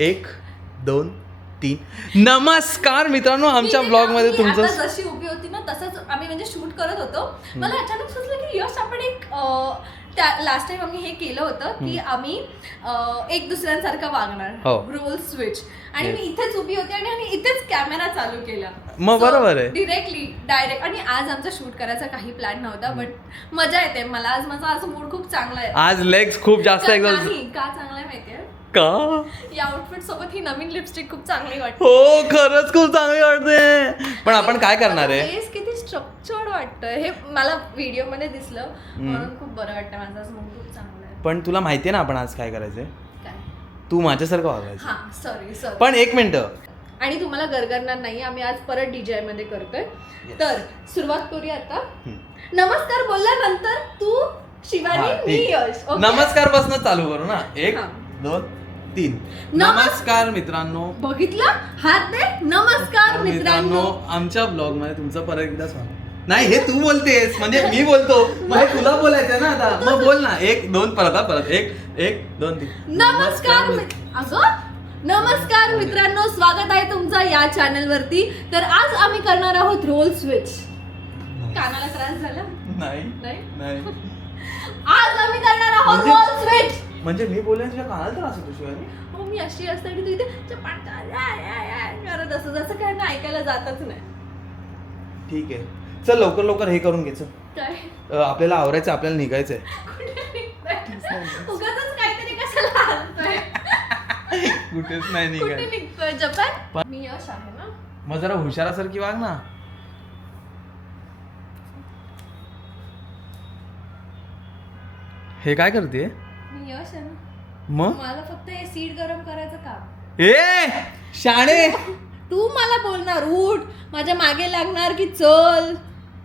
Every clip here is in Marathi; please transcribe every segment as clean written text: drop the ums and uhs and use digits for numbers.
1 2 3. नमस्कार मित्रांनो, आमच्या ब्लॉग मध्ये तुमचं. जशी उभी होती ना तसंच आम्ही म्हणजे शूट करत होतो. मला अचानक सुचलं की यश आपण एक लास्ट टाइम आम्ही हे केलं होतं की आम्ही एक दुसऱ्यांसारखं वागणार, रोल स्विच. आणि मी इथेच उभी होती आणि इथेच कॅमेरा चालू केला. मग बरोबर आहे, डायरेक्ट. आणि आज आमचा शूट करायचा काही प्लॅन नव्हता, बट मजा येते मला. माझा मूड खूप चांगला आहे. आज लेग्स खूप जास्त एकदम. का चांगला आहे माहितीये का? या आउटफिट सोबत ही नवीन लिपस्टिक खूप चांगली वाटते. हो, खरंच खूप चांगली वाटते. पण आपण काय करणार आहे? फेस किती स्ट्रक्चर्ड वाटतं हे मला व्हिडिओ मध्ये दिसलं, म्हणून खूप बरं वाटतं. माझा मूड खूप चांगला आहे. पण तुला माहितीये ना आपण आज काय करायचंय? काय? तू माझ्यासारखं वागायचं. हा, सॉरी. पण 1 मिनिट. आणि तुम्हाला गरगरणार नाही, आम्ही आज परत डीजे मध्ये करतोय. तर सुरुवात करूया आता. नमस्कार बोलल्यानंतर तू शिवानी, मी यश. नमस्कार पासून चालू करू ना. 1 2 3. नमस्कार मित्रांनो. बघितलं? हात दे. नमस्कार मित्रांनो. आमच्या ब्लॉग मध्ये तुमचं परत एकदा स्वागत. नाही, हे तू बोलतेस म्हणजे मी बोलतो, मग तुला बोलायचं ना आता. मग बोल ना. 1 2 परत 1 2 3. नमस्कार मित्रांनो, स्वागत आहे तुमचं या चॅनल वरती. तर आज आम्ही करणार आहोत रोल स्विच. कानाला त्रास झाला? नाही. आज आम्ही करणार आहोत रोल स्विच. म्हणजे मी बोलण्याच्या कानाला त्रास होतो शिवानी? हो, मी अशी असते आणि तू इथे करत असं, जसं काय ना ऐकायला जातच नाही. ठीक आहे, चल लवकर हे करून घे. काय आपल्याला आवरायचं, आपल्याला निघायचंय. उगाचच काहीतरी कशाला आणतोय? कुठेच नाही कुठे निघाय. निघतोय? जपान. मी यश आहे ना. मग जरा हुशारासारखी वाग ना. हे काय करते? मी यश आहे ना. मग मला फक्त हे सीड गरम करायचं काम. ए शाणे, तू मला बोलणार उठ, माझ्या मागे लागणार की चल.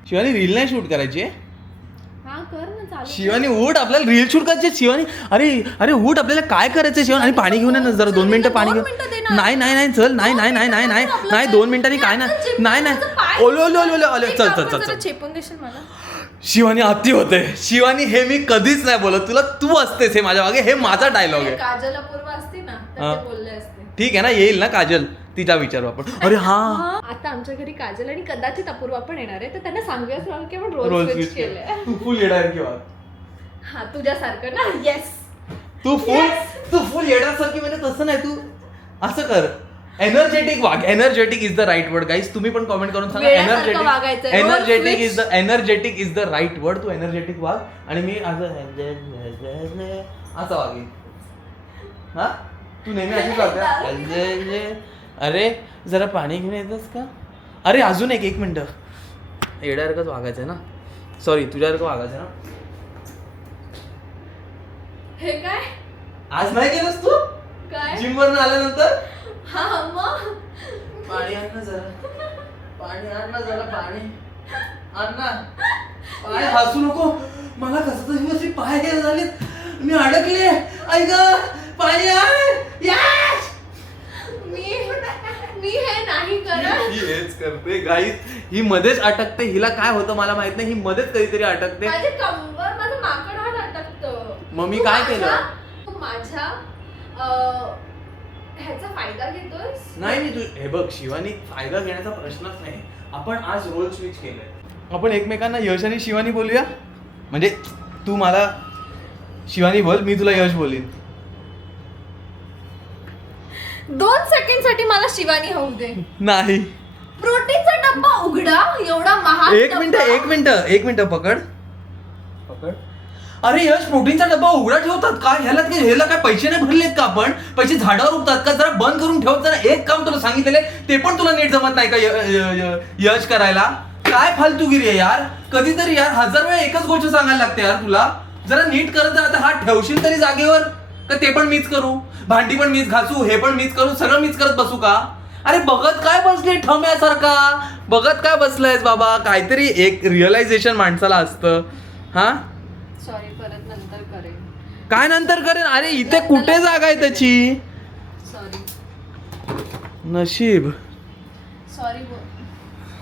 शिवानी रील नाही शूट करायची? हा कर ना, चालू. शिवानी उठ, आपल्याला रील शूट करायची. शिवानी अरे उठ, आपल्याला काय करायचं शिवानी? आणि पाणी घेऊन ये ना जरा. 2 मिनिटं पाणी घेऊन. नाही चल. नाही 2 मिनिटांनी काय नाही. ओले चल. चेपून देशील मला? शिवानी अति होते. शिवानी हे मी कधीच नाही बोलत तुला. तू असतेस हे माझ्या मागे. हे माझा डायलॉग आहे. काजल अपूर्वा असते ना, तर ते बोलले असते. ठीक आहे ना, येईल ना काजल, तिला विचारू आपण. अरे हा, आता आमच्या घरी काजल आणि कदाचित अपूर्वा पण येणार आहे, तर त्यांना सांगूयाच लागेल की आपण रोल स्विच केलंय. तू फुल येणार किंवा हा, तुझ्यासारखं ना. येस, तू फुल येण्यासारखी. म्हणजे तसं नाही, तू असं कर. एनर्जेटिक वाग. Energetic is the right word. Guys तुम्ही पण कॉमेंट करून सांगा. Energetic is the right word. तू एनर्जेटिक वाग आणि मी असं वागेन. हा, तू नेहमी अशीच वागते. अरे जरा पाणी घेऊन येतस का? अरे अजून 1 मिनिट. येड्यासारखंच वागायचंय ना. सॉरी, तुझ्यासारखं वागायचं ना. हे काय आज नाही केलंस तू? काय जिम वरून आल्यानंतर? हा, मग पाणी आण ना जरा. पाणी आण ना. पाय हसू नको. मला कसं तरी असे पाय हे झालेत, मी अडकले. ऐक पाणी आण. यस, मी हे नाही करत. ही हेच करते गाईज. ही मध्येच अटकते. हिला काय होतं मला माहित नाही. ही मध्येच कधीतरी अटकते. माझे कंबर, माझं माकड हात अटकतं. मग मी काय केलं? तू माझ्या ह्याचा फायदा घेतोस? नाही, मी हे बघ शिवानी, फायदा घेण्याचा प्रश्नच नाही. आपण आज रोल स्विच केलंय. आपण एकमेकांना यश आणि शिवानी बोलूया. म्हणजे तू मला शिवानी बोल, मी तुला यश बोलीन. 2 सेकंड साठी मला शिवानी होऊ दे. नाही, प्रोटीनचा डब्बा उघडा. एवढा महाग. 1 मिनिट पकड. अरे यश, प्रोटीनचा डब्बा उघडा ठेवतात का? ह्याला काय पैसे नाही भरलेत का? आपण पैसे झाडावर उगतात का? जरा बंद करून ठेव. जरा एक काम तुला सांगितलेले ते पण तुला नीट जमत नाही का यश करायला? काय फालतूगिरी आहे यार. कधीतरी यार 1000 वेळा एकच गोष्ट सांगायला लागते यार तुला. जरा नीट करत जा. आता हा ठेवशील तरी जागेवर का ते पण मीच करू? भांडी पण मीच घासू, हे पण मीच करू, सगळं मीच करत बसू का? अरे बघत काय बसले ठम्यासारखा? बघत काय बसलायस बाबा? काहीतरी एक रिअलायझेशन माणसाला असतं. हा, सॉरी, परत नंतर करेन. काय नंतर करेन? अरे इथे कुठे जागा आहे त्याची? सॉरी, नशीब. सॉरी.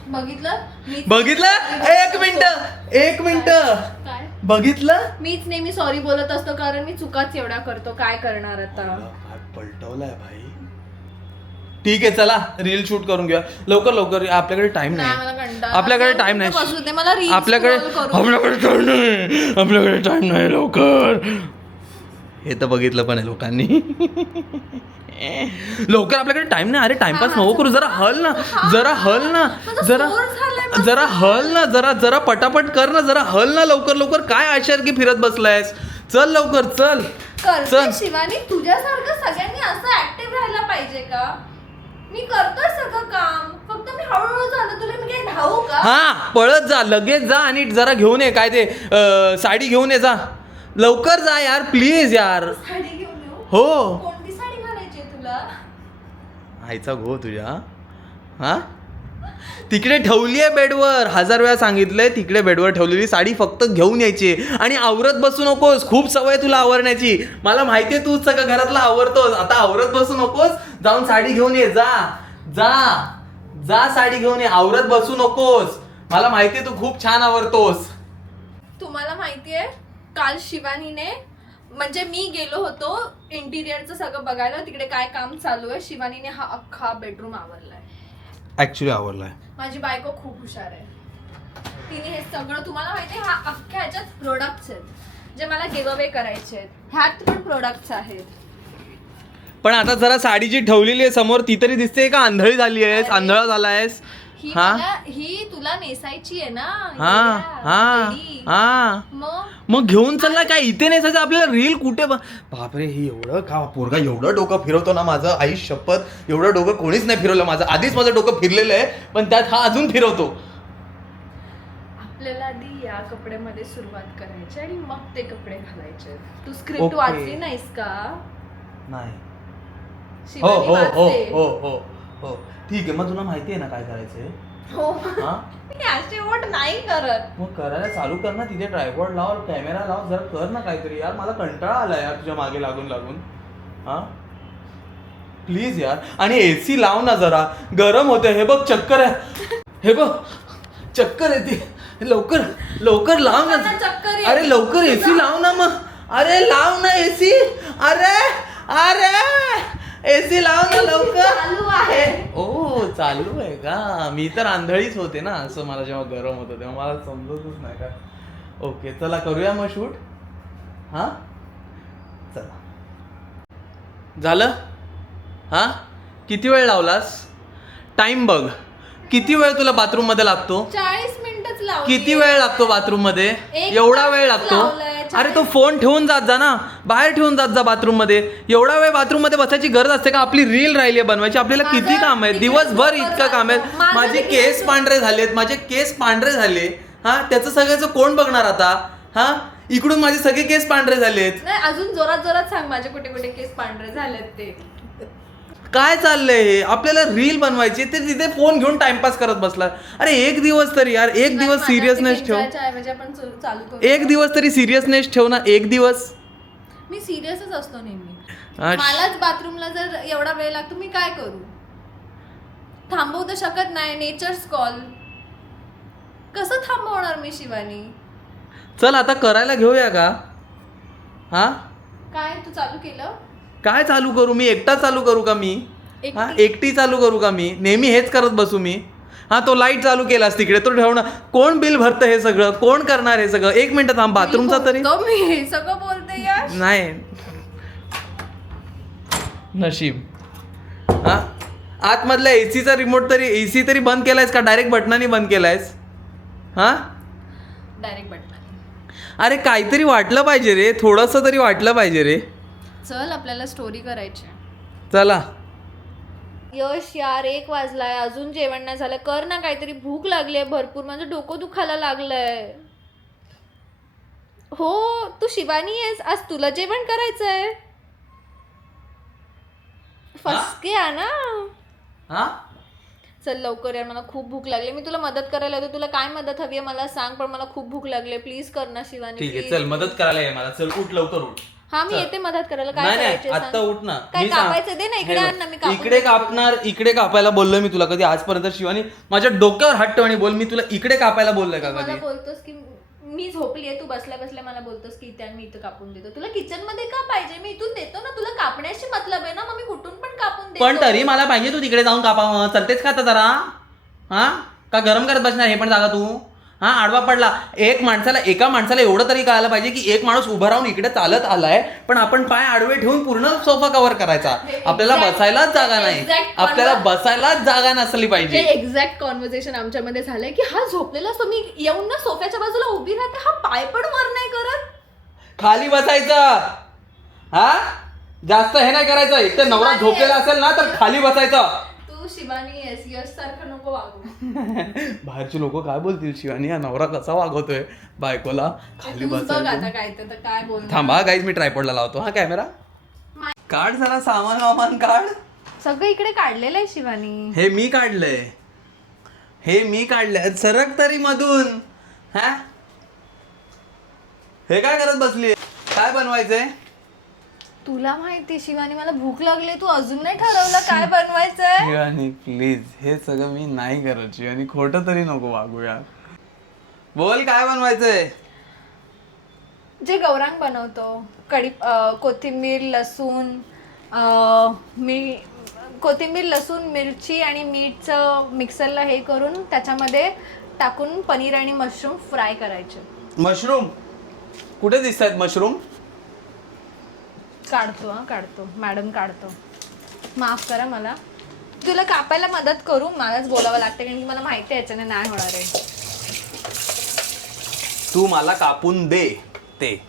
बघितलं? 1 मिनिट. काय? बघितलं मीच नेहमी सॉरी बोलत असतो कारण मी चुकाच एवढ्या करतो, काय करणार आता. काय पलटवलाय भाई. ठीक आहे चला रील शूट करून घेऊया लवकर लवकर. आपल्याकडे टाइम नाही, मला नाही, कंटाळा. आपल्याकडे टाइम आता बसू दे, मला नाही, reels आपल्याकडे scroll करू. आपल्याकडे टाइम नाही लवकर. हे तर बघितलं पण आहे लोकांनी. लवकर आपल्याकडे टाइम नाही. अरे टाइमपास नको करू, जरा हल ना, जरा हल ना, जरा जरा हल ना, जरा जरा पटापट कर ना, जरा हल ना लवकर लवकर. काय आशासारखी फिरत बसलायस, चल लवकर चल करते चल. शिवानी, तुझ्यासारखं सगळ्यांनी असं ऍक्टिव्ह राहायला पाहिजे का? मी करतोय सगळं काम, फक्त मी हळूहळू झालं. तुला मी काय धावू का? हा पळत जा, लगेच जा आणि जरा घेऊन ये काय ते साडी घेऊन ये, जा लवकर जा यार प्लीज यार. साडी घेऊन येऊ? हो कोणती साडी घालायची आहे तुला? आईचा घो तुझ्या. हा तिकडे ठेवली आहे बेडवर, 1000 वेळा सांगितलंय, तिकडे बेडवर ठेवलेली साडी फक्त घेऊन यायची आणि आवरत बसू नकोस. खूप सवय तुला आवरण्याची, मला माहितीये तू सगळं घरातलं आवरतोस. आता आवरत बसू नकोस, जाऊन साडी घेऊन ये. जा जा जा साडी घेऊन ये, आवरत बसू नकोस. मला माहितीये तू खूप छान आवरतोस. तुम्हाला माहितीये काल शिवानीने, म्हणजे मी गेलो होतो इंटिरियरचं सगळं बघायला, तिकडे काय काम चालू आहे. शिवानीने हा अख्खा बेडरूम आवरलाय. ऍक्च्युली आवरलाय. माझी बायको खूप हुशार आहे. तिने हे सगळं, तुम्हाला माहितीये हा अख्ख्या ह्याच्यात प्रोडक्ट्स आहेत जे मला गिव्ह अवे करायचे आहेत. ह्यात पण प्रोडक्ट्स आहेत. पण आता जरा साडी जी ठेवलेली आहे समोर ती तरी दिसते का? आंधळी झाली आहेस, आंधळा झालायस. ही तुला नेसायची आहे ना. हा हा हा मग घेऊन चालला काय? इथे नेसायचं आपल्याला. रील कुठे? बापरे, ही एवढं का पोरगा एवढं डोकं फिरवतो ना माझं, आई शपथ एवढं डोकं कोणीच नाही फिरवलं माझं. आधीच माझं डोकं फिरलेलं आहे, पण त्यात हा अजून फिरवतो. आपल्याला आधी या कपड्यामध्ये सुरुवात करायची आणि मग ते कपडे घालायचे. तू स्क्रिप्ट Okay. वाचली नाहीस का? नाही. हो शिवानी हो हो वाचते. हो हो हो ठीक आहे. मग तुला माहिती आहे ना काय करायचंय? हो. हा मी अशी ओट नाही करत. मग करायला चालू कर ना. तिथे ट्रायपॉड लाव, कॅमेरा लाव, जरा कर ना काहीतरी यार. मला कंटाळा आला यार तुझ्या मागे लागून लागून. हा प्लीज यार. आणि एसी लाव ना जरा, गरम होते. हे बघ चक्कर आहे, हे बघ चक्कर येते. लवकर लवकर लाव ना. मला चक्कर येते. अरे लवकर एसी लाव ना मग. अरे लाव ना एसी. अरे अरे एसी लाव ना लवकर. चालू आहे. ओ चालू आहे का? मी तर आंधळीच होते ना असं. मला जेव्हा गरम होतं तेव्हा मला समजतच नाही का. ओके चला करूया मग शूट. हा चला झालं. हा किती वेळ लावलास? टाइम बघ. किती वेळ तुला बाथरूम मध्ये लागतो? 40 मिनिटच लावली. किती वेळ लागतो बाथरूम मध्ये? एक एवढा तास वेळ लागतो? लावलाय. अरे तो फोन ठेवून जात जा ना, बाहेर ठेवून जात जा बाथरूम मध्ये. एवढा वेळ बाथरूम मध्ये बसायची गरज असते का? आपली रील राहिली आहे बनवायची. आपल्याला किती काम आहे दिवसभर, इतकं काम आहे. माझे केस पांढरे झालेत, माझे केस पांढरे झाले. हा त्याचं सगळ्याचं कोण बघणार आता? हा इकडून माझे सगळे केस पांढरे झालेत. नाही अजून जोरात जोरात सांग माझे कुठे कुठे केस पांढरे झालेत ते. काय चाललंय हे? आपल्याला रील बनवायची, ते तिथे फोन घेऊन टाइमपास करत बसला. अरे एक दिवस तरी यार, एक दिवस सिरियसनेस ठेव. आपण चालू करू. एक दिवस तरी सिरियसनेस ठेव ना. एक दिवस. मी सिरियसच असतो नेहमी. अच्छा. मलाच बाथरूमला जर एवढा वेळ लागतो मी काय करू? थांबवू तर शकत नाही. Nature's call. कसं थांबवणार मी शिवानी? चल आता करायला घेऊया का? हा काय तू चालू केलं? काय चालू करू? मी एकटा चालू करू का? मी एकटी? हा एकटी चालू करू का? मी नेहमी हेच करत बसू मी? हा तो लाईट चालू केलास तिकडे, तो ठेवणं. कोण बिल भरतं हे सगळं? कोण करणार हे सगळं? 1 मिनिट थांब. बाथरूमचा तरी तो मी हे सगळं बोलते यार. नाही. नशीब. हा आतमधल्या एसीचा रिमोट तरी, एसी तरी बंद केलायस का? डायरेक्ट बटनाने बंद केलायस? हा डायरेक्ट बटन. अरे काहीतरी वाटलं पाहिजे रे, थोडंसं तरी वाटलं पाहिजे रे. चल आपल्याला स्टोरी करायची. चला. यश यार 1 वाजलाय, अजून जेवण नाही झालं. कर ना काहीतरी, भूक लागली आहे भरपूर. माझं डोकं दुखायला लागलंय. हो तू शिवानी आहेस, आज तुला जेवण करायचंय. फसके आ ना. हा चल लवकर यार, मला खूप भूक लागली. मी तुला मदत करायला येतो. तुला काय मदत हवी आहे मला सांग, पण मला खूप भूक लागली. प्लीज कर ना शिवानी. ठीक आहे चल, मदत करायला ये मला. चल उठ लवकर उठ. हा मी येते मदत करायला. काय नाही करायचे नाही आता उठ ना. काय मी सांग. कापायचं दे ना, इकडे आण ना. मी कापून इकडे देते. कापणार, इकडे कापायला बोललोय मी तुला कधी आजपर्यंत? शिवानी माझ्या डोक्यावर हात ठेवणी बोल. मी तुला इकडे कापायला बोललोय का मला कधी? बोलतोस की मी झोपली आहे, तू बसल्या बसल्या मला बोलतोस की इथे मी इथं कापून देतो. तुला किचन मध्ये का पाहिजे? मी इथून देतो ना, तुला कापण्याशी मतलब आहे ना, मग मी कुठून पण कापून देतो. पण तरी मला पाहिजे तू तिकडे जाऊन कापावं. चलतेच का आता जरा? हा का गरम करत बसणार हे पण जागा तू? हा आडवा पडला. एका माणसाला एवढं तरी कळायला पाहिजे की एक माणूस उभा राहून इकडे चालत आलाय, पण आपण पाय आडवे ठेवून पूर्ण सोफा कव्हर करायचा. आपल्याला बसायलाच जागा नाही, आपल्याला बसायलाच जागा नसली पाहिजे. हे एक्झॅक्ट कॉन्व्हर्सेशन आमच्यामध्ये झालंय की हा झोपलेला असतो, मी येऊन ना सोफ्याच्या बाजूला उभी राहते, हा पाय पण वर नाही करत. खाली बसायचं. हा जास्त हे नाही करायचं. एक तर नवरा झोपलेला असेल ना तर खाली बसायचं. तू शिवानी आहेस, यश सारखं नको वागू. बाहेरचे लोक काय बोलतील, शिवानी हा नवरा कसा वागवतोय बायकोला. खाली बघ बसायचं. आता काय तर काय बोल. थांबा गाईज, मी ट्रायपॉडला लावतो हा कॅमेरा. काढ जरा सामान वामान काढ. सगळं इकडे काढलेलं आहे शिवानी. हे मी काढलंय. सरक तरी मधून. हा हे काय करत बसली? काय बनवायचंय? तुला माहिती शिवानी, मला भूक लागली, तू अजून नाही ठरवलं काय बनवायचंय? शिवानी प्लीज, हे सगळं मी नाही करत. शिवानी खोटं तरी नको वागूया. बोल काय बनवायचंय? जे गौरांग बनवतो, कोथिंबीर लसूण मिरची आणि मीठचं मिक्सरला हे करून त्याच्यामध्ये टाकून पनीर आणि मशरूम फ्राय करायचे. मशरूम कुठे दिसतायत? मशरूम काढतो मॅडम काढतो. माफ करा, मला तुला कापायला मदत करू, मलाच बोलावं लागतं कारण की मला माहिती आहे याच्याने नाही होणार आहे. तू मला कापून दे ते,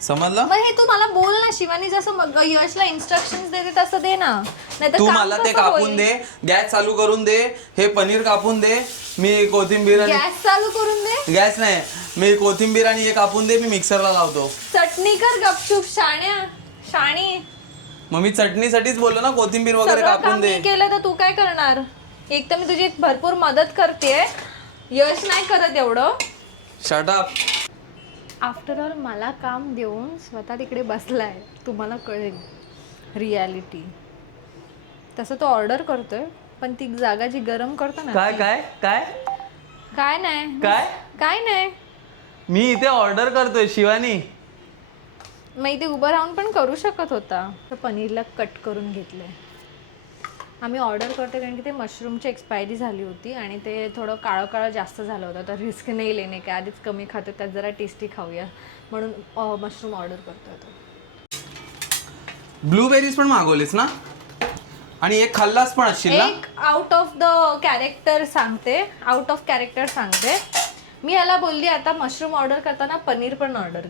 समजलं? मग हे तू मला बोल ना शिवानी, जसं यशला इन्स्ट्रक्शन्स देते तसं दे ना. नाहीतर तू काम मला ते कसं कापून होईल? दे, गॅस चालू करून दे, हे पनीर कापून दे, मी कोथिंबीर आणि गॅस चालू करून दे. गॅस नाही, मी कोथिंबीर आणि हे कापून दे, मी मिक्सरला लावतो. चटणी कर गपचूप, शाणी. मग मी चटणीसाठीच बोललो ना, कोथिंबीर वगैरे सगळं कापून काम दे. मी केलं तर तू काय करणार? एक तर मी तुझी भरपूर मदत करते, यश नाही करत एवढं. Shut up. आफ्टर ऑल मला काम देऊन स्वतः तिकडे बसलाय, तुम्हाला कळेल रियालिटी. तसं तो ऑर्डर करतोय, पण ती जागा जी गरम करतो ना. काय काय काय काय नाही काय नाही, मी इथे ऑर्डर करतोय शिवानी. मग इथे उभं राहून पण करू शकत होता. तर पनीरला कट करून घेतलंय. आम्ही ऑर्डर करतो कारण की ते मशरूमची एक्सपायरी झाली होती आणि ते थोडं काळं जास्त झालं होतं. तर रिस्क नाही लेणे काय, आधीच कमी खातो, त्यात जरा टेस्टी खाऊया म्हणून मशरूम ऑर्डर करतोय तो. ब्लूबेरीज पण मागवलीस ना, आणि एक खाल्लास पण असशील ना. एक आउट ऑफ कॅरेक्टर सांगते. मी याला बोलली आता मशरूम ऑर्डर करताना पनीर पण ऑर्डर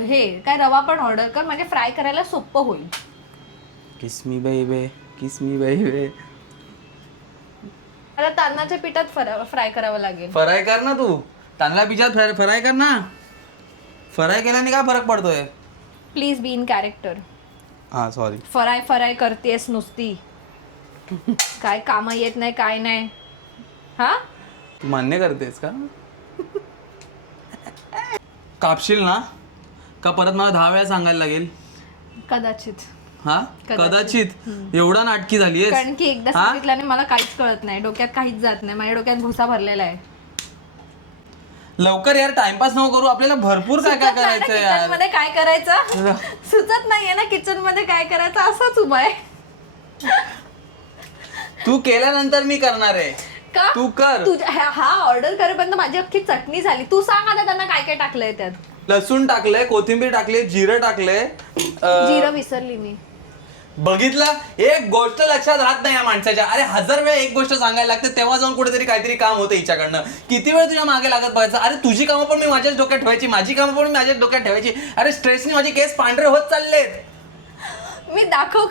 हे काय रवा पण ऑर्डर कर, म्हणजे फ्राय करायला सोपं होईल. किस मी बेबे. आता तांदळाच्या पिठात फ्राय करावं लागेल. फ्राय कर ना तू, तांदळा पिठात फ्राय कर ना. फ्राय केल्याने काय फरक पडतोय? Please be in character. हा सॉरी. फ्राय करतेस नुसती, काय कामं येत नाही काय नाही. हा तू मान्य करतेस का? कापशील ना का परत मला 10 वेळा सांगायला लागेल? कदाचित. हा कदाचित. एवढा नाटकी झालीयस? कारण की एकदा सांगितल्याने मला काहीच कळत नाही, डोक्यात काहीच जात नाही, माझ्या डोक्यात भुसा भरलेला आहे. लवकर यार, टाइमपास नको करू, आपल्याला भरपूर काय काय करायचं यार. किचन मध्ये काय करायचं सुचत नाहीये ना, किचन मध्ये काय करायचं असंच उभा आहे. तू केल्यानंतर मी करणार आहे. का तू कर. हा ऑर्डर करेपर्यंत माझी अख्खी चटणी झाली. तू सांग आता त्यांना काय काय टाकलंय त्यात. लसूण टाकलंय, कोथिंबीर टाकले, जिरं टाकलंय. जिरं विसरली मी. बघितलं, एक गोष्ट लक्षात राहत नाही या माणसाच्या. अरे 1000 वेळा एक गोष्ट सांगायला लागते, तेव्हा जाऊन कुठेतरी काहीतरी काम होतं हिच्याकडनं. किती वेळ तुझ्या मागे लागत बघायचं. अरे तुझी कामं पण मी माझ्याच डोक्यात ठेवायची, माझी कामं पण मी माझ्याच डोक्यात ठेवायची. अरे स्ट्रेसने माझे केस पांढरे होत चाललेत. मी दाखव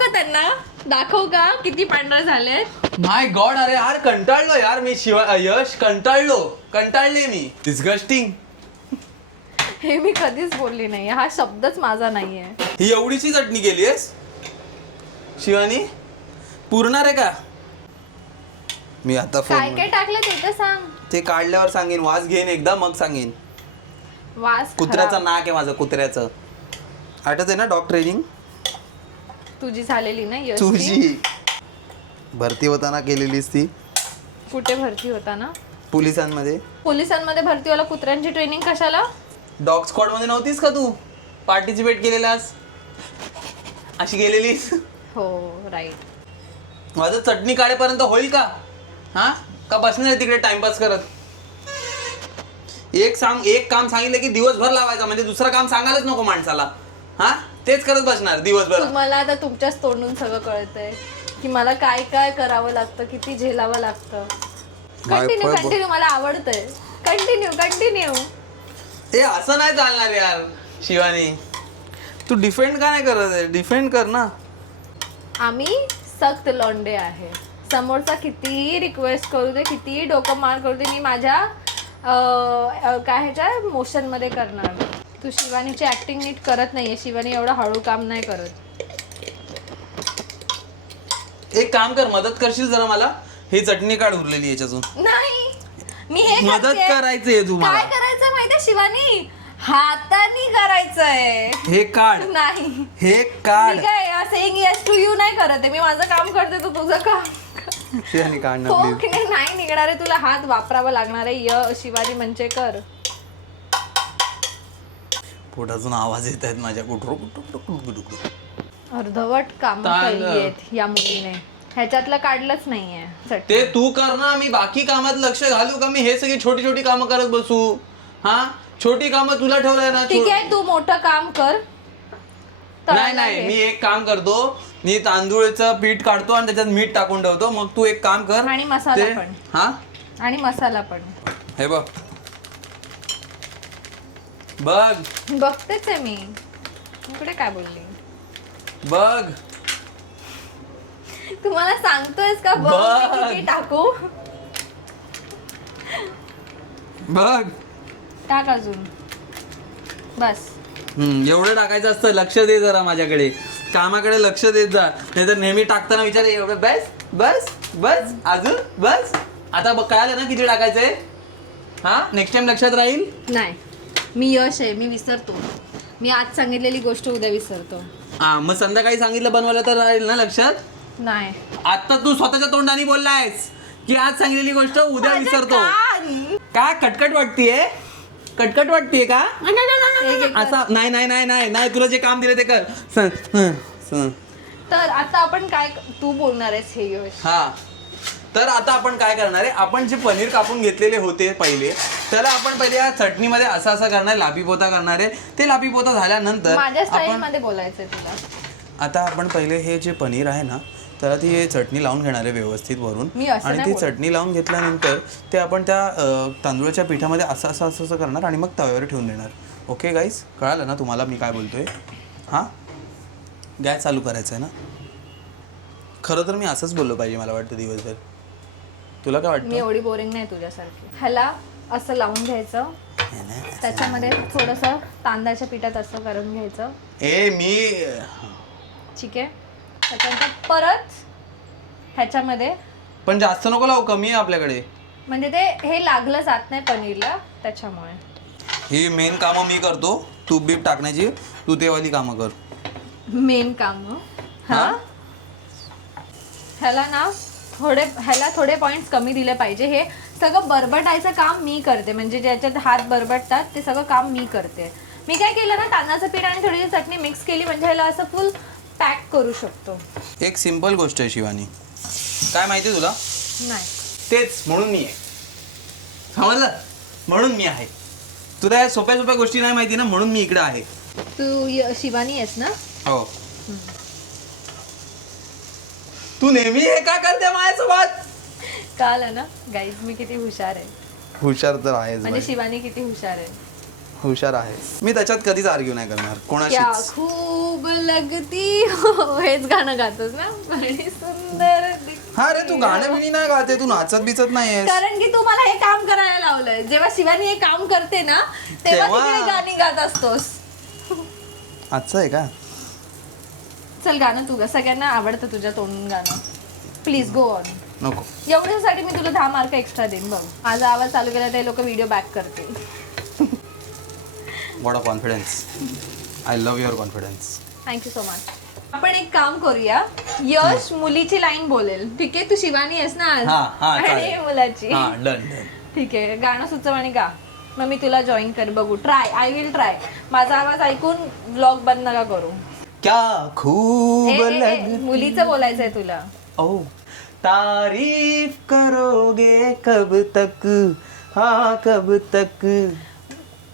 का किती पांढरे झाले? माय गॉड, अरे यार कंटाळलो यार मी. यश कंटाळले मी. डिस्गस्टिंग. हे मी कधीच बोलली नाही, हा शब्दच माझा नाहीये. ही एवढीची चटणी केलीयस शिवानी? पुरणार आहे का? मी आता काय काय टाकलं ते तर सांग. ते काढल्यावर सांगेन, वास घेईन एकदा मग सांगेन. वास कुत्र्याचं नाक आहे माझं, कुत्र्याचं. आठवत आहे ना डॉग ट्रेनिंग तुझी झालेली ना यश? तुझी भरती होताना केलेलीस ती. कुठे भरती होता ना? पोलिसांमध्ये भरती व्हायला कुत्र्यांची ट्रेनिंग कशाला? डॉग स्क्वॉड मध्ये नव्हतीस का तू? पार्टिसिपेट केलेलास, अशी गेलेलीस. हो राईट. माझं चटणी काढेपर्यंत होईल का? हा का बसणार तिकडे टाइमपास करत? एक काम सांगितलं की दिवसभर लावायचा, म्हणजे दुसरं काम सांगायलाच नको माणसाला. हा तेच करत बसणार दिवसभर. तुम्हाला आता तुमच्याच तोंडून सगळं कळतंय की मला काय काय करावं लागतं, किती झेलावं लागतं. कंटिन्यू मला आवडतंय. कंटिन्यू ए असं नाही चालणार यार शिवानी. तू डिफेंड का नाही करत आहे? डिफेंड कर ना. आम्ही सक्त लॉन्डे आहे. समोरचा कितीही रिक्वेस्ट करू दे, कितीही डोकं मार करू दे, मी माझ्या काय ह्याच्या मोशन मध्ये करणार. तू शिवानीची ऍक्टिंग नीट करत नाहीये. शिवानी एवढं हळू काम नाही करत. एक काम कर, मदत करशील जरा मला? ही चटणी काढ उरलेली याच्यातून. नाही मी हे मदत करायचंय तू मला. काय करायचं माहितीये शिवानी? हाताने करायचंय. हे काढ. नाही हे काढ. मी काय सेइंग येस टू यू नाही करत आहे. मी माझं काम करते, तू तुझं काम. शिवानी काढ ना हो प्लीज. की नाही निघणार आहे. तुला हात वापरावा लागणार आहे. शिवानी मंचेकर. पोटातून आवाज येत आहेत माझ्या. अर्धवट काम केली आहेत या मुलीने. ह्याच्यातलं काढलंच नाहीये. ते तू कर ना, मी बाकी कामात लक्ष घालू का? मी हे सगळी छोटी छोटी कामं करत बसू? हा छोटी कामं तुला ठेवलंय ना. ठीक आहे तू मोठं काम कर. नाही मी एक काम करतो. मी तांदूळचं पीठ काढतो आणि त्याच्यात मीठ टाकून ठेवतो. मग तू एक काम कर. आणि मसाला पण. हा आणि मसाला पण. हे बघ बघतेच आहे मी. कुठे काय बोलली? बघ तुम्हाला सांगतोयस का बघ मी किती टाकू? बघ टाक अजून. बस एवढं टाकायचं असतं. लक्ष दे जरा माझ्याकडे. कामाकडे लक्ष देत जा. नाहीतर नेहमी टाकताना विचार एवढं बस बस बस अजून बस. आता बघ कळालं ना किती टाकायचंय? हा नेक्स्ट टाइम लक्षात राहील. नाही मी यश आहे. मी विसरतो. मी आज सांगितलेली गोष्ट उद्या विसरतो. हा मग संध्याकाळी सांगितलं बनवायला तर राहील ना लक्षात? नाही आता तू स्वतःच्या तोंडाने बोललायस की आज सांगितलेली गोष्ट उद्या विसरतो. काय कटकट वाटतीये? कटकट वाटतीये का? असा नाही नाही नाही नाही नाही. तुला जे काम दिलं ते कर. तर आता आपण काय तू बोलणार आहेस हे यश? हा तर आता आपण काय करणार आहे? आपण जे पनीर कापून घेतलेले होते पहिले, त्याला आपण पहिले या चटणीमध्ये असं असं करणार, लापीपोता करणार आहे. ते लापीपोता झाल्यानंतर माझ्या स्टाईल मध्ये बोलायचंय तुला. आता आपण पहिले हे जे पनीर आहे ना त्याला ती चटणी लावून घेणार आहे व्यवस्थित वरून. आणि ती चटणी लावून घेतल्यानंतर ते आपण त्या तांदूळाच्या पिठामध्ये असं असं असं असं करणार आणि मग तव्यावर ठेवून देणार. ओके गाईस, कळालं ना तुम्हाला मी काय बोलतोय? हां गॅस चालू करायचं आहे ना? खरं तर मी असंच बोललो पाहिजे मला वाटतं दिवसभर. तुला काय वाटतं? मी एवढी बोरिंग नाही तुझ्यासारखी. ह्याला असं लावून घ्यायचं, त्याच्यामध्ये थोडंसं तांदळाच्या पिठात असं करून घ्यायचं. ठीक आहे. त्याच्यानंतर परत ह्याच्यामध्ये पण जास्त नको लावू, कमी आहे आपल्याकडे. म्हणजे ते हे लागलं जात नाही पनीरला त्याच्यामुळे. ही मेन कामं मी करतो. तूप बीप टाकण्याची तू तेवाली कामं कर. मेन काम. हा ह्याला थोडे पॉइंट्स कमी दिले पाहिजे. हे सगळं बरबटायचं काम मी करते. म्हणजे ज्याच्यात हात बरबटतात ते सगळं काम मी करते. मी काय केलं ना, तांदळाचं पीठ आणि थोडीशी चटणी मिक्स केली म्हणजे ह्याला असं फुल पॅक करू शकतो. एक सिंपल गोष्ट आहे शिवानी, काय माहिती तुला? नाही तेच म्हणून मी आहे. समजलं? म्हणून मी आहे. तुला या सोप्या सोप्या गोष्टी नाही माहिती ना, म्हणून मी इकडे आहे. तू शिवानी आहेस ना? हो. तू नेहमी हे का करते माझ्यासोबत? कळलं ना गाईज मी किती हुशार आहे. हुशार तर आहेस. म्हणजे शिवानी किती हुशार आहे. हुशार आहे मी. त्याच्यात कधीच आर्ग्यू नाही करणार कोणाशीच. खूप लगती हो हेच गाणं गातोस ना? बडी सुंदर. हा रे, तू गाणं बिणी नाही गाते, तू नाचत बिचत नाही. कारण की तू मला हे काम करायला लावलंय. जेव्हा शिवानी हे काम करते ना तेव्हा तू गाणी गात असतोस. आजचं आहे का? चल गाणं तू गा. सगळ्यांना आवडतं तुझ्या तोंडून गाणं. Please go on. नको. एवढ्यासाठी मी तुला 10 मार्क एक्स्ट्रा देईन. बघ माझा आवाज चालू केला ते लोक व्हिडिओ बॅक करतील. What a confidence. I love your confidence. Thank you so much. आपण एक काम करूया. यश मुलीची लाईन बोलेल. ठीक आहे? तू शिवानी आहेस ना आज? आणि मुलाची. डन. ठीक आहे, गाणं सुचव आणि गा, मग मी तुला जॉईन कर. बघू, आय विल ट्राय. माझा आवाज ऐकून व्लॉग बंद नका करू. क्या खूब मुलीचं बोलायचंय तुला. ओ तारीफ करोगे कब तक, हाँ कब तक,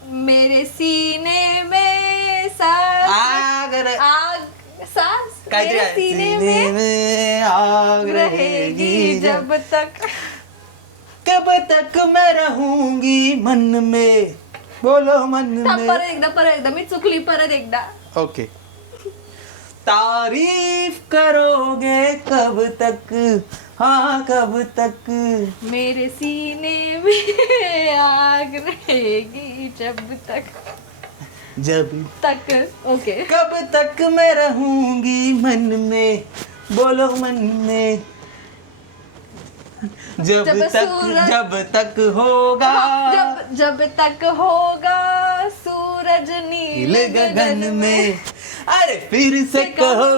मेरे सीने में सांस आग, सांस काहीतरी मेरे आहे. सीने में आग रहेगी जब तक. कब तक मैं रहूंगी मन में, बोलो मन थांब, में. परत एकदा मी चुकली, परत एकदा. ओके. तारीफ करोगे कब तक, हाँ कब तक, मेरे सीने में आग रहेगी जब तक. जब ओके. कब तक मैं रहूंगी मन में, बोलो मन में, जब तक होगा, जब तक होगा सूरज नील गगन में. अरे फिर से कहो,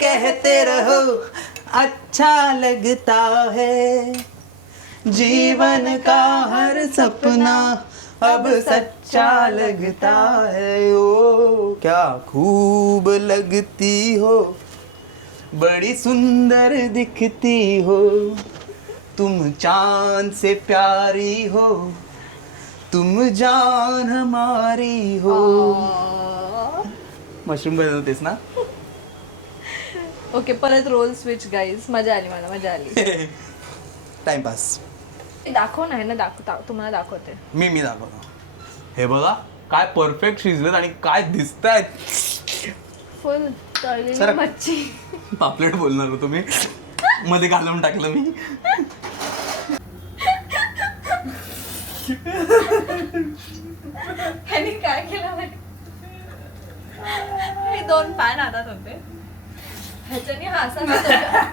कहते रहो, अच्छा लगता है जीवन का हर सपना अब सच्चा लगता है. ओ क्या खूब लगती हो, बड़ी सुंदर दिखती हो, तुम चांद से प्यारी हो, तुम जान हमारी हो. मशरूम बनवतेस ना. ओके, परत रोल स्विच गाईज. मजा आली, मला मजा आली. टाइमपास. दाखव ना, ना तुम्हाला दाखवते. मी दाखवतो. हे बघा काय परफेक्ट शिजलेत आणि काय दिसतायत. फुल तळलेली सर. मच्छी. पापलेट बोलणार होतो मी, मध्ये घालून टाकलं मी. त्यांनी काय केलं माहिती? हे 2 पॅन हातात होते, ह्याच्यानी हा असा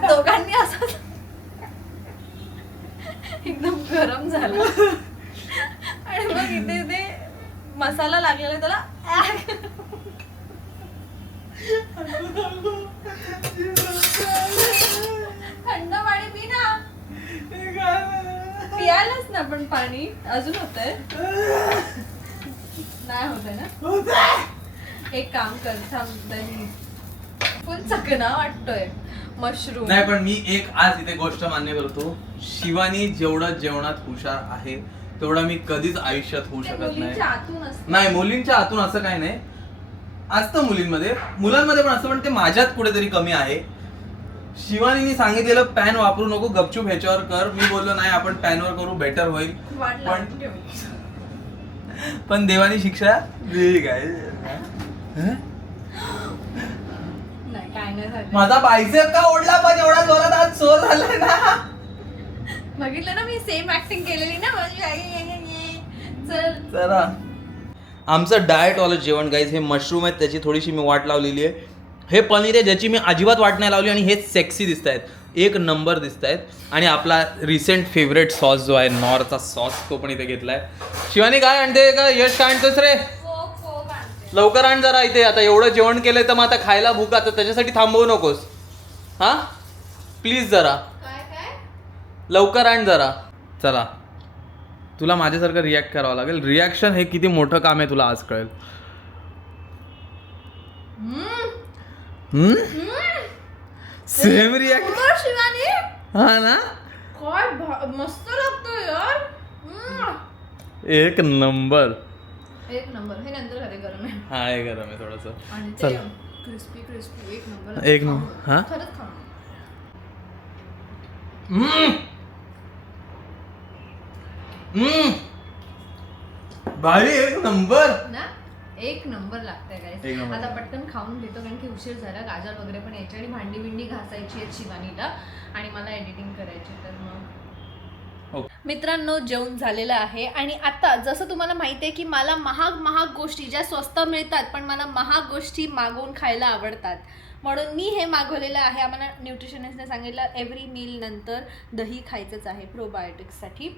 दोघांनी असा एकदम गरम झाला आणि मग इथे ते मसाला लागलेला त्याला थंड पाणी पी ना. पियालाच ना पण पाणी अजून होतंय. नाही होतंय ना. एक काम कर, थांब. फुल चकना वाटतोय मशरूम. नाही पण मी एक आज इथे गोष्ट मान्य करतो, शिवानी जेवढं जेवणात हुशार आहे तेवढा मी कधीच आयुष्यात होऊ शकत नाही. मुलींच्या आतून असतं. नाही, मुलींच्या आतून असं काही नाही. असतं मुलींमध्ये, मुलांमध्ये पण असतं, पण ते माझ्यात कुठेतरी कमी आहे. शिवानीने सांगितलेलं पॅन वापरू नको, गपचूप ह्याच्यावर कर. मी बोललो नाही आपण पॅनवर करू, बेटर होईल. पण देवानी शिक्षा दिली. काय काय नाही झालं. माझा बायसेप का ओढला पण एवढा जोरात आज चोर झालाय ना. बघितलं ना, मी सेम ऍक्टिंग केलेली ना माझी आई. चल चला, आमचं डाएट वालं जेवण गाईज. हे मशरूम आहेत, त्याची थोडीशी मी वाट लावलेली आहे. हे पनीर आहे, ज्याची मी अजिबात वाट नाही लावली, आणि हे सेक्सी दिसत आहेत, एक नंबर दिसत आहेत. आणि आपला रिसेंट फेवरेट सॉस जो आहे, नॉरचा सॉस, तो पण इथे घेतलाय. शिवानी काय आणते का? यश काय आणतोस रे? लवकर आण जरा इथे. आता एवढं जेवण केलंय तर मग आता खायला भूक, आता त्याच्यासाठी थांबवू नकोस हा, प्लीज. जरा लवकर आण जरा. चला, तुला माझ्यासारखं रिॲक्ट करावं लागेल. रिॲक्शन हे किती मोठं काम आहे तुला आज कळेल. Same react. शिवानी, हा ना, काय मस्त लागतोय यार. एक नंबर. एक नंबर. हे नंतर खाते, गरम आहे. हा, हे गरम आहे थोडस. चल, क्रिस्पी क्रिस्पी एक नंबर. एक नंबर. हा, खरंच खा. भारी, एक नंबर ना. एक नंबर लागतंय काय. एक नंबर. आता पटकन खाऊन घेतो कारण की उशीर झाला. गाजर वगैरे पण यायची आणि भांडी बिंडी घासायची आहेत शिवानीला, आणि मला एडिटिंग करायची. तर मग मित्रांनो, जेवण झालेलं आहे. आणि आता जसं तुम्हाला माहिती आहे की मला महाग गोष्टी ज्या स्वस्त मिळतात पण मला महाग गोष्टी मागवून खायला आवडतात. म्हणून मी हे मागवलेलं आहे. आम्हाला न्यूट्रिशनिस्टने सांगितलं एव्हरी मील नंतर दही खायचंच आहे प्रोबायोटिक्ससाठी.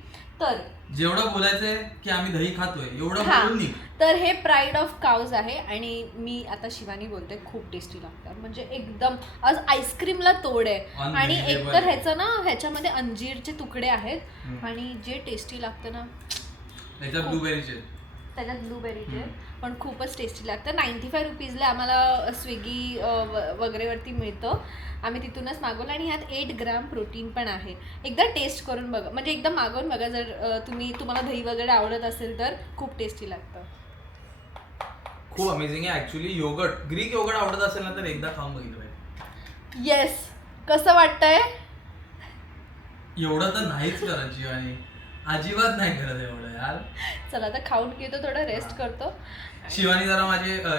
तर जेवढं बोलायचंय की आम्ही दही खातोय एवढं हा, बोलून नाही. तर हे प्राईड ऑफ काउज आहे आणि मी आता शिवानी बोलते खूप टेस्टी लागतं, म्हणजे एकदम आज आईस्क्रीमला तोड आहे. आणि Unbelievable. एकतर ह्याचं ना ह्याच्यामध्ये अंजीरचे तुकडे आहेत आणि जे टेस्टी लागतं ना त्याच्यात ब्लूबेरीचे, त्याच्यात ब्लूबेरीचे पण खूपच टेस्टी लागतं. 95 रुपीजला आम्हाला स्विगी वगैरेवरती मिळतं. आम्ही तिथूनच मागवलं आणि ह्यात 8 ग्राम प्रोटीन पण आहे. एकदा टेस्ट करून बघा, म्हणजे एकदा मागवून बघा जर तुम्हाला दही वगैरे आवडत असेल तर. खूप टेस्टी लागतं. खूप अमेझिंग आहे ऍक्च्युली. योगर्ट, ग्रीक योगर्ट आवडत असेल ना तर एकदा खाऊन बघितलं पाहिजे. येस, कसं वाटतंय? एवढं तर नाहीच करत जीवानी, अजिबात नाही करत एवढं यार. चला आता खाऊन घेतो, थोडं रेस्ट करतो. शिवानी जरा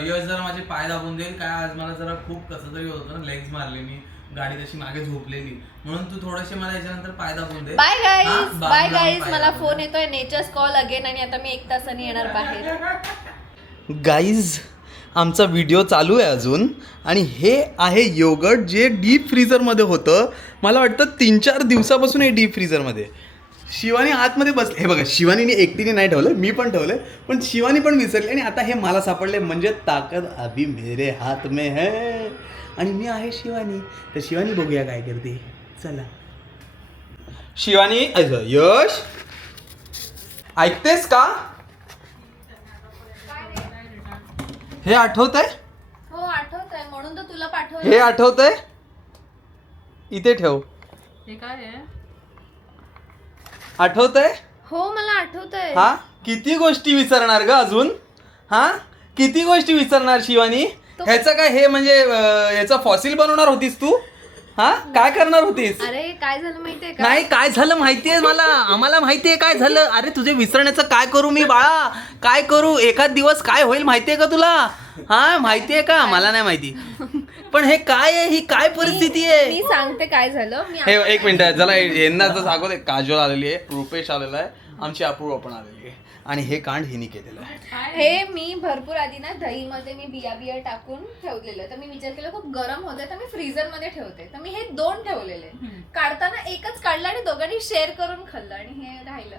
यश जरा माझे पाय दाबून देईल काय. आज मला जरा खूप कसं तरी होतं ना, लेग्स मारले मी, गाडी तशी मागे झोपलेली, म्हणून तू थोडेसे मला याच्यानंतर पाय दाबून दे. बाय गाईज, हा, बाय लांब गाईज. पाय मला दाबून फोन दे. येतोय, नेचर्स कॉल अगेन, आणि आता मी 1 तासाने येणार बाहेर. गाईज आमचा व्हिडिओ चालू आहे अजून आणि हे आहे योगर्ट जे डीप फ्रीझरमध्ये होतं. मला वाटतं 3-4 दिवसापासून हे डीप फ्रीझरमध्ये. शिवानी आतमध्ये बसले. हे बघा, शिवानीने एकटीने नाही ठेवलं, मी पण ठेवलं, पण शिवानी पण विसरली आणि आता हे मला सापडले. म्हणजे ताकद अभी मेरे हात में है आणि मी आहे शिवानी. तर शिवानी बघूया काय करते. चला शिवानी. यश ऐकतेस का? हे आठवतंय? हो आठवतंय, म्हणून तर तुला हे पाठवलं. आठवतंय? इथे ठेव. हे काय आहे? आठवतंय? हो मला आठवतंय. हा, किती गोष्टी विसरणार ग अजून. हा, किती गोष्टी विसरणार शिवानी. ह्याचं काय, हे म्हणजे याचा फॉसिल बनवणार होतीस तू? हा, काय करणार होतीस? अरे काय झालं माहितीये का? नाही, काय झालं माहितीये मला, आम्हाला माहितीये काय झालं. अरे तुझे विसरण्याचं काय करू मी बाळा, काय करू. एखाद दिवस काय होईल माहितीये का तुला? हा, माहितीये का? मला नाही माहिती. पण हे काय आहे, ही काय परिस्थिती आहे? मी सांगते काय झालं. हे एक मिनिट जरा यांना जर सांगू. काजोल आलेली आहे, रुपेश आलेला आहे, आमची अपूर्वा पण आलेली आहे आणि हे कांड हिने केलेलं आहे. हे मी भरपूर आधी ना दहीमध्ये मी बिया टाकून ठेवलेलं. तर मी विचार केला खूप गरम होते तर मी फ्रीझर मध्ये ठेवते. तर मी हे 2 ठेवलेले. काढताना एकच काढलं आणि दोघांनी शेअर करून खाल्लं आणि हे राहिलं.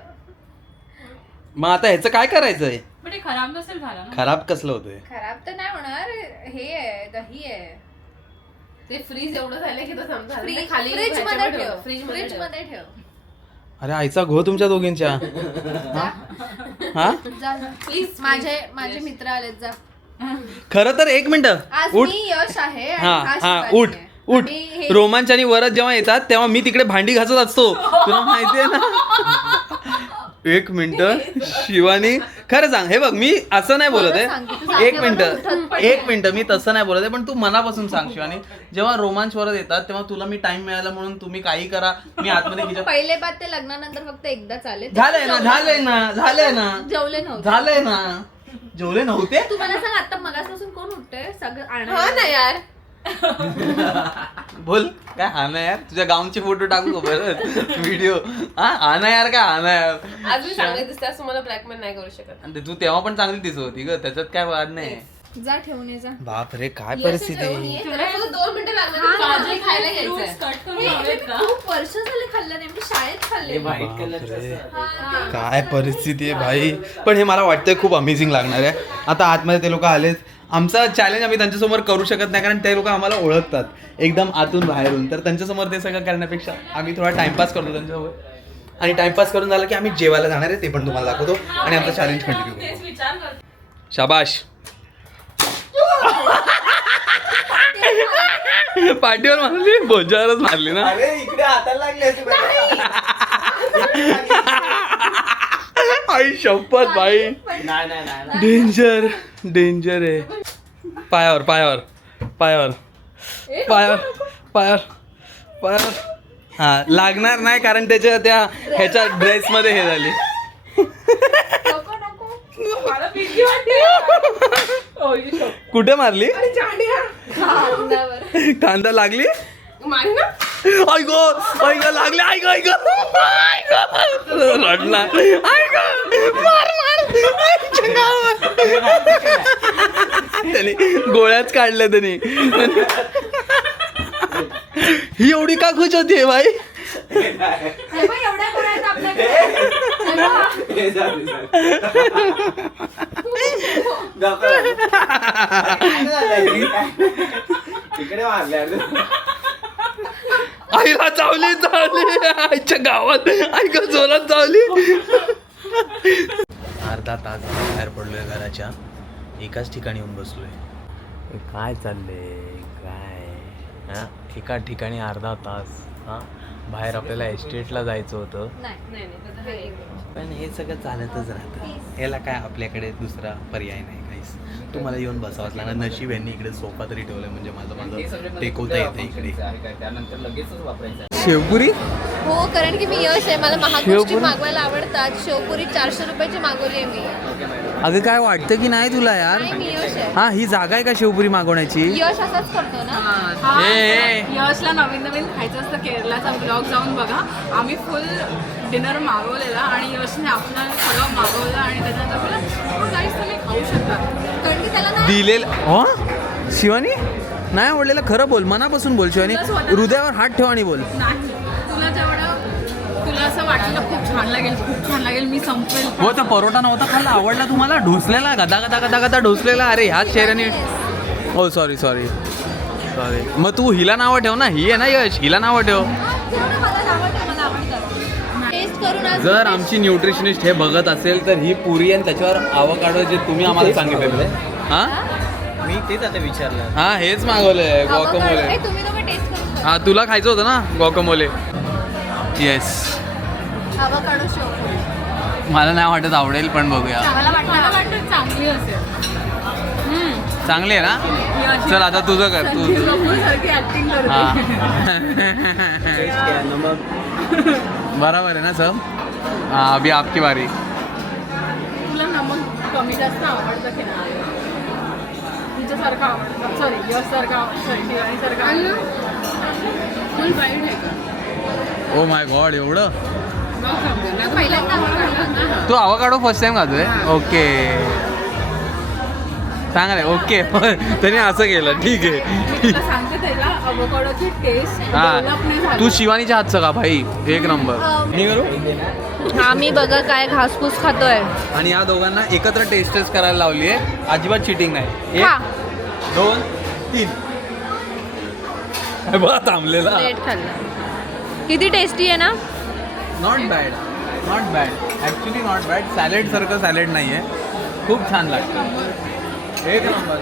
मग आता ह्याचं काय करायचंय? पण हे खराब नसेल झालं ना? खराब कसलं होतंय? खराब तर नाही होणार. हे आहे, दही आहे. ते फ्रीज एवढं झालं की तो समजा फ्रीज खाली मध्ये ठेव. फ्रीज फ्रीज मध्ये ठेव. अरे आईचा घो तुमच्या दोघींच्या. हा, जा प्लीज. माझे मित्र आलेत, जा. खरं तर एक मिनिट आज उठ. मी यश आहे आणि हा हा हा, शिवानी उठ आहे. उठ. आणि हे- रोमांच आणि वरद जेव्हा येतात तेव्हा मी तिकडे भांडी घासत असतो, तुला माहितीये ना. एक मिनिट शिवानी, खरं सांग. हे बघ, मी असं नाही बोलत खरं सांग की तू आहे. एक जागेवरून उठत मिनिट, पण एक मिनिट, मी तसं नाही बोलत आहे. पण तू मनापासून सांग शिवानी, जेव्हा रोमांच वरद येतात तेव्हा तुला मी टाइम मिळाला म्हणून तुम्ही काही करा, मी आतमध्ये किचन. पहिले बात ते लग्नानंतर फक्त एकदा चालेल. झालंय ना, झालंय ना, झालंय ना, जेवले नव्हते. झालंय ना. जेवले नव्हते? तुम्हाला सांग आता मगासपासून कोण उठतंय सगळं हा आणा ना यार. बोल काय. हा ना यार, तुझ्या गावचे फोटो टाकू का बरं व्हिडिओ. हा ना यार, काय हा ना यार. अजून चांगले दिसतात, तुम्हाला ब्लॅकमेल नाही करू शकत. आणि तू तेव्हा पण चांगली दिसत होती ग, त्याच्यात काय वाद नाही. जा ठेवून ये, जा. बाप रे, काय परिस्थिती आहे. त्याला फक्त 2 मिनिटं लागणार. काजल खायला घ्यायचंय. हे खूप वर्ष झाले खाल्लं नाही, मी शाळेत खाल्ले. बापरे, काय परिस्थिती आहे भाई. पण हे मला वाटतंय खूप अमेझिंग लागणार आहे. आता आतमध्ये ते लोक आलेत. आमचा चॅलेंज आम्ही त्यांच्यासमोर करू शकत नाही कारण ते लोक आम्हाला ओळखतात एकदम आतून बाहेरून. तर त्यांच्यासमोर ते सगळं करण्यापेक्षा आम्ही थोडा टाइमपास करतो त्यांच्यासोबत. आणि टाइमपास करून झालं की आम्ही जेवायला जाणार आहे, ते पण तुम्हाला दाखवतो आणि आमचा चॅलेंज कंटिन्यू करतो. शाबाश. पाठीवर मारली, बोजावरच मारली ना. इकडे हाताला लागले. आई शपथ भाई, डेंजर डेंजर आहे. पायावर पायावर पायावर पायावर पायावर पायावर. हा, लागणार नाही कारण त्याच्या त्या ह्याच्या ड्रेसमध्ये हे झाली. मला भीती वाटते. कुठे मारली? कांदा लागली. मारी ना. ऐक ऐक लागले. ऐक ऐक रडला. ऐक मार मार. त्याने गोळ्याच काढल्या त्याने. ही एवढी का खुश होतीये भाई? हे बघ, एवढ्या गोळ्या आहेत आपल्याकडे. हे बघ. इकडे मारल्या आईला चावली आईच्या गावात ऐक जोरात चावली. अर्धा तास बाहेर पडलोय घराच्या, एकाच ठिकाणी येऊन बसलोय. काय चाललंय काय हा? एका ठिकाणी अर्धा तास हा. बाहेर आपल्याला एस्टेटला जायचं होतं, पण हे सगळं चालतच राहतं. याला काय आपल्याकडे दुसरा पर्याय नाही काहीच. तुम्हाला येऊन बसावंच लागणार. नशीब यांनी इकडे सोफा तरी ठेवलाय म्हणजे माझं टेकवता येतं इकडे. त्यानंतर लगेचच वापरायचं. शेवपुरी हो, कारण की मी यश आहे, मला महागोष्टी मागवायला आवडतात. शेवपुरी 400 रुपयाची मागवली आहे मी. अगं काय वाटतं की नाही तुला यार? नाही, मी यश आहे. हा, ही जागा आहे का शेवपुरी मागवण्याची? यश असंच करतो ना. यशला नवीन नवीन खायचं असतं. केरलाचा ब्लॉग जाऊन बघा. आम्ही फुल डिनर मागवलेला आणि यशने आपलं सगळं मागवलं आणि त्याच्यानंतर बोलला काहीच तुम्ही खाऊ शकता. कारण की त्याला ना दिलेलं हो शिवानी नाही आवडलेलं. खरं बोल, मनापासून बोल शिवानी. हृदयावर हात ठेव आणि बोल. नाही, तुला असं वाटलं खूप छान लागेल, खूप छान लागेल, मी संपवेल. हो, तर परोठा नव्हता खाल्ला, आवडला तुम्हाला? ढोसलेला गदा गदा गदा गदा ढोसलेला. अरे ह्याच चेहऱ्याने. हो सॉरी सॉरी सॉरी. मग तू हिला नावं ठेव ना, ही आहे ना यश, हिला नावं ठेव. मला आवडतं. टेस्ट करून आज जर आमची न्यूट्रिशनिस्ट हे बघत असेल तर ही पुरी आणि त्याच्यावर आवोकाडो जे तुम्ही आम्हाला सांगितलेलं हा, मी तेच आता विचारलं. हा हेच मागवलंय avocado. गॉकमोले. हे तुम्ही लोक टेस्ट करून बघा. हा तुला खायचं होतं ना गॉकमोले? येस. avocado शेवपुरी. मला नाही वाटत आवडेल, पण बघूया. मला वाटतं चांगली असेल. चांगली आहे ना? चल आता तुझं कर तू. सारखी ऍक्टिंग हा करते. बराबर आहे ना सब? हाँ अभी आपकी बारी. तुला नमक कमी जास्त आवडतं की नाही? तुझ्यासारखं आवडतं, सॉरी यशसारखं, सॉरी शिवानीसारखं फुल ब्राईट आहे का? ओ माय गॉड, एवढं? पहिल्यांदा avocado ना. तू आवोकाडो फर्स्ट टाइम खातोय? ओके चांगलं आहे. ओके तरी असं केलं, ठीक आहे. तुला सांगते त्याला avocado टेस्ट डेव्हलप नाही हा झाली. तू शिवानीच्या हातचं का भाई? एक नंबर. मी करू? आम्ही बघा काय घासपूस खातोय. आणि या दोघांना एकत्र टेस्ट करायला लावली आहे. अजिबात चिटिंग नाही. खा. 1 2 3 बघा थांबलेला. प्लेट खाल्ला. किती टेस्टी आहे ना. Not bad, not bad, actually not bad. Salad सारखं सॅलेड नाही आहे, खूप छान लागतं. एक नंबर.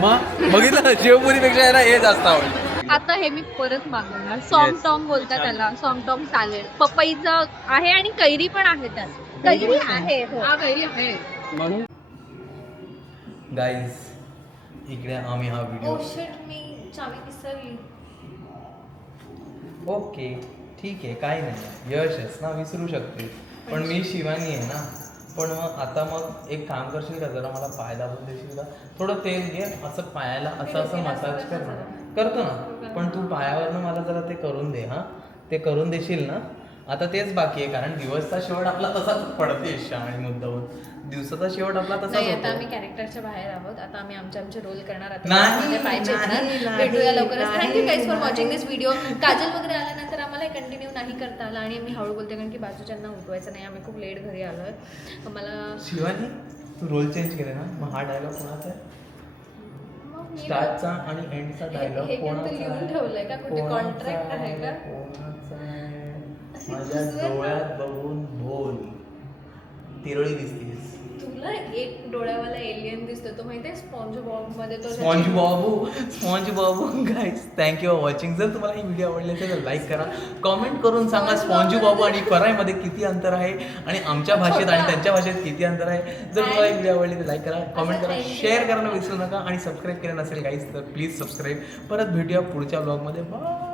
मग बघितलं, शेवपुरीपेक्षा याला हे जास्त आवडलं. आता हे मी परत मागवणार. सॉमटॉम बोलतात त्याला, सॉमटॉम सॅलेड. पपईचं आहे आणि कैरी पण आहे त्यात. कैरी आहे हो. हा कैरी आहे. गाईज इकडे आम्ही हा व्हिडिओ. मी चावी विसरली. ओके ठीक आहे, काही नाही. यशच ना, विसरू शकते. पण मी शिवानी आहे ना. पण मग आता मग एक काम करशील का, जरा मला पाय दाबून देशील का? थोडं तेल घे, असं पायाला असं मसाज कर ना. करतो ना, पण तू पायावरनं मला जरा ते करून दे. हां ते करून देशील ना? आता तेच बाकी आहे, कारण दिवसचा शेवट आपला तसाच पडते. आणि मुद्दाहून दिवसाचा शेवट आपला तसाच नाही, आता होतो. आम्ही कॅरेक्टरच्या बाहेर आहोत. आता आम्ही आमचे रोल करणार आहोत. नाही, माझे पाय चेपणार. नाही, भेटूया लवकरच. नाही. Thank you guys for watching this video. Kajal वगैरे आल्यानंतर आम्हाला कंटिन्यू नाही करता आला आणि मी हळू बोलते कारण की बाजूच्यांना उठवायचं नाही. आम्ही खूप लेट घरी आलोय. मला शिवानी तू रोल चेंज केले ना, मग हा डायलॉग कोणाचा आहे? स्टार्टचा आणि एंडचा डायलॉग हे कोणाचा लिहून आहे? ठेवलंय का? कुठे कोणाचा कॉन्ट्रॅक्ट आहे का? कोणाचा आहे? अशी माझ्या खुशबू आहे. डोळ्यात बघून बोल. तिरळी दिसतीस. तुला एक डोळ्यावाला एलियन दिसतो, तो माहितीये स्पॉन्ज बॉब मध्ये तो sponge Babu guys thank you for watching. जर तुम्हाला ही व्हिडिओ आवडली असेल तर लाईक करा, कॉमेंट करून सांगा स्पॉन्ज बाबू आणि फरायमध्ये किती अंतर आहे आणि आमच्या भाषेत आणि त्यांच्या भाषेत किती अंतर आहे. जर तुम्हाला ही व्हिडिओ आवडली तर लाईक करा, कॉमेंट करा, शेअर करायला विसरू नका आणि सबस्क्राईब केलं नसेल गाईज तर प्लीज सबस्क्राईब. परत भेटूया पुढच्या ब्लॉगमध्ये. बाय.